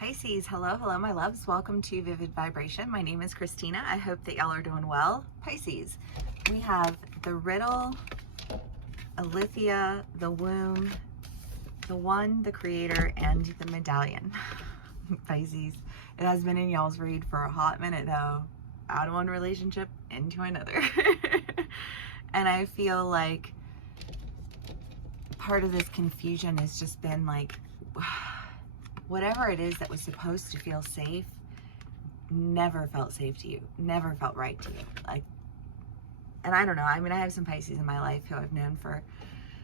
Pisces, hello, my loves. Welcome to Vivid Vibration. My name is Christina. I hope that y'all are doing well. Pisces, we have the riddle, Alethea, the womb, the one, the creator, and the medallion. Pisces, it has been in y'all's read for a hot minute though. Out of one relationship into another. And I feel like part of this confusion has just been like, whatever it is that was supposed to feel safe never felt safe to you, never felt right to you. Like, and I don't know, I mean, I have some Pisces in my life who I've known for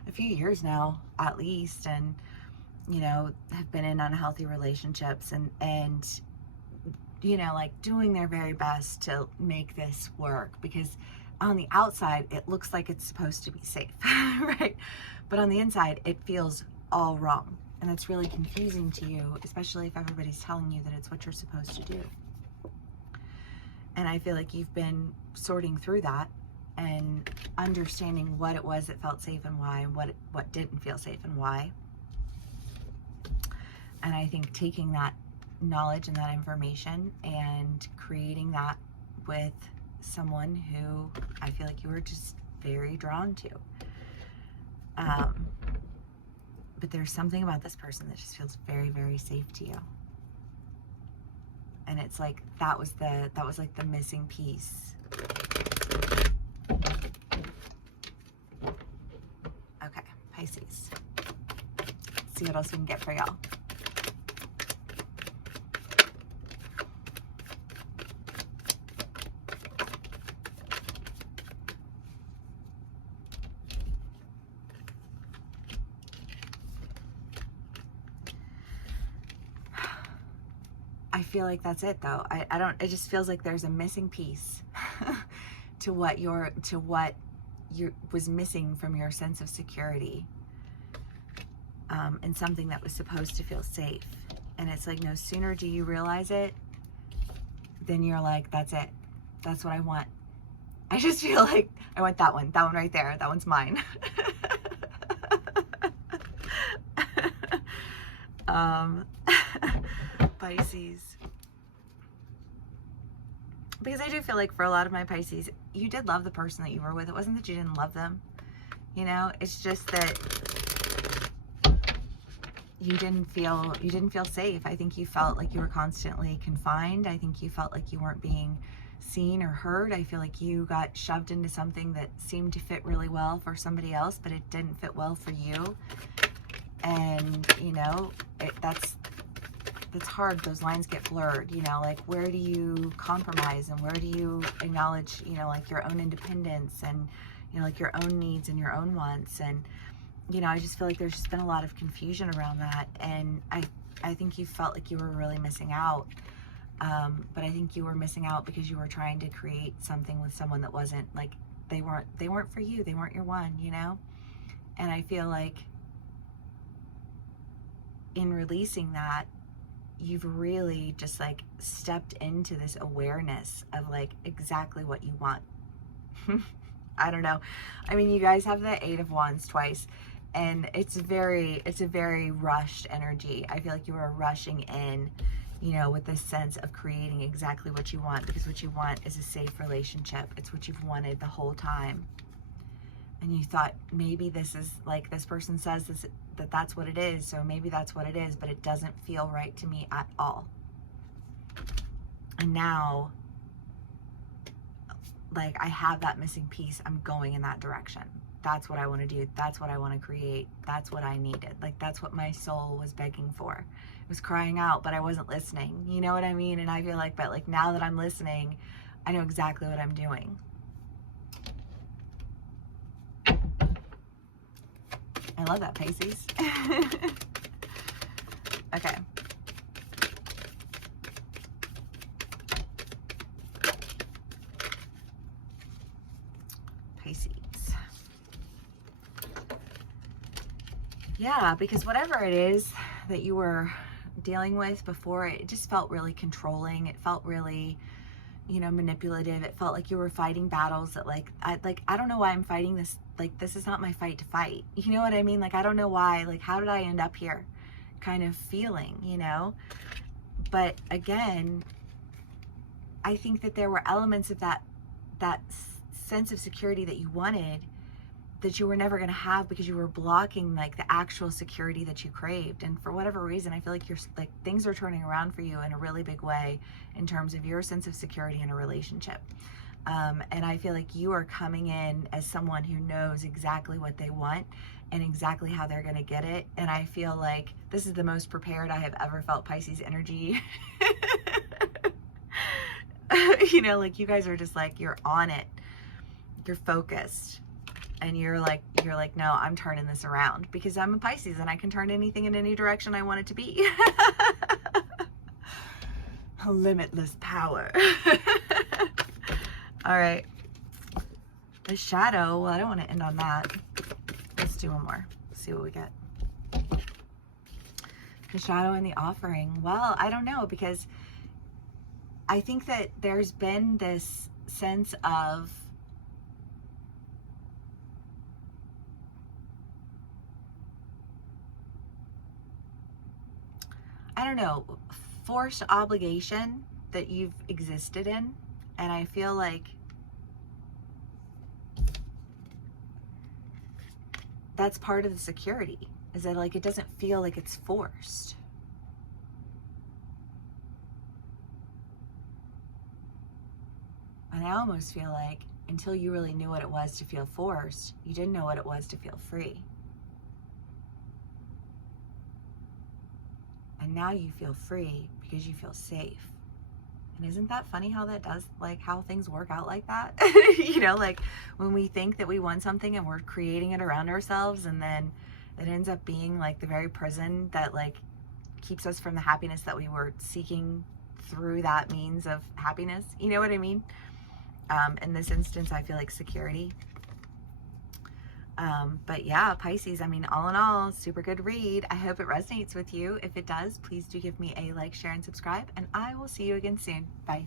a few years now, at least, and, you know, have been in unhealthy relationships and, you know, like doing their very best to make this work, because on the outside, it looks like it's supposed to be safe, right? But on the inside, it feels all wrong. And it's really confusing to you, especially if everybody's telling you that it's what you're supposed to do. And I feel like you've been sorting through that and understanding what it was that felt safe and why, and what didn't feel safe and why. And I think taking that knowledge and that information and creating that with someone who I feel like you were just very drawn to. But there's something about this person that just feels very, very safe to you. And it's like that was like the missing piece. Okay, Pisces. Let's see what else we can get for y'all. I feel like that's it though. I don't, it just feels like there's a missing piece to what was missing from your sense of security, and something that was supposed to feel safe. And it's like, no sooner do you realize it, then you're like, that's it. That's what I want. I just feel like I want that one right there. That one's mine. Pisces. Because I do feel like for a lot of my Pisces, you did love the person that you were with. It wasn't that you didn't love them. You know, it's just that you didn't feel safe. I think you felt like you were constantly confined. I think you felt like you weren't being seen or heard. I feel like you got shoved into something that seemed to fit really well for somebody else, but it didn't fit well for you. And, you know, it's hard. Those lines get blurred, you know, like where do you compromise and where do you acknowledge, you know, like your own independence and, you know, like your own needs and your own wants. And, you know, I just feel like there's just been a lot of confusion around that. And I think you felt like you were really missing out. But I think you were missing out because you were trying to create something with someone that wasn't like, they weren't for you. They weren't your one, you know? And I feel like in releasing that, you've really just like stepped into this awareness of like exactly what you want. I don't know. I mean, you guys have the 8 of Wands twice, and it's a very rushed energy. I feel like you are rushing in, you know, with this sense of creating exactly what you want, because what you want is a safe relationship. It's what you've wanted the whole time. And you thought maybe this is like, this person says this, that's what it is, so maybe that's what it is, but it doesn't feel right to me at all. And now, like, I have that missing piece. I'm going in that direction. That's what I want to do. That's what I want to create. That's what I needed. Like, that's what my soul was begging for. It was crying out, but I wasn't listening. You know what I mean? And I feel like, but like now that I'm listening, I know exactly what I'm doing. I love that, Pisces. Okay. Pisces. Yeah, because whatever it is that you were dealing with before, it just felt really controlling. It felt really, you know, manipulative. It felt like you were fighting battles that I don't know why I'm fighting this. Like, this is not my fight to fight. You know what I mean? Like, I don't know why, like, how did I end up here kind of feeling, you know? But again, I think that there were elements of that sense of security that you wanted that you were never going to have because you were blocking like the actual security that you craved. And for whatever reason, I feel like you're like things are turning around for you in a really big way in terms of your sense of security in a relationship. And I feel like you are coming in as someone who knows exactly what they want and exactly how they're going to get it. And I feel like this is the most prepared I have ever felt Pisces energy. You know, like you guys are just like, you're on it, you're focused, and you're like, no, I'm turning this around because I'm a Pisces and I can turn anything in any direction I want it to be. Limitless power. All right. The shadow. Well, I don't want to end on that. Let's do one more. See what we get. The shadow and the offering. Well, I don't know, because I think that there's been this sense of I don't know, forced obligation that you've existed in. And I feel like that's part of the security, is that like it doesn't feel like it's forced. And I almost feel like until you really knew what it was to feel forced, you didn't know what it was to feel free. And now you feel free because you feel safe. And isn't that funny how that does, like how things work out like that? You know, like when we think that we want something and we're creating it around ourselves, and then it ends up being like the very prison that like keeps us from the happiness that we were seeking through that means of happiness. You know what I mean? In this instance, I feel like security. But yeah, Pisces, I mean, all in all, super good read. I hope it resonates with you. If it does, please do give me a like, share, and subscribe, and I will see you again soon. Bye.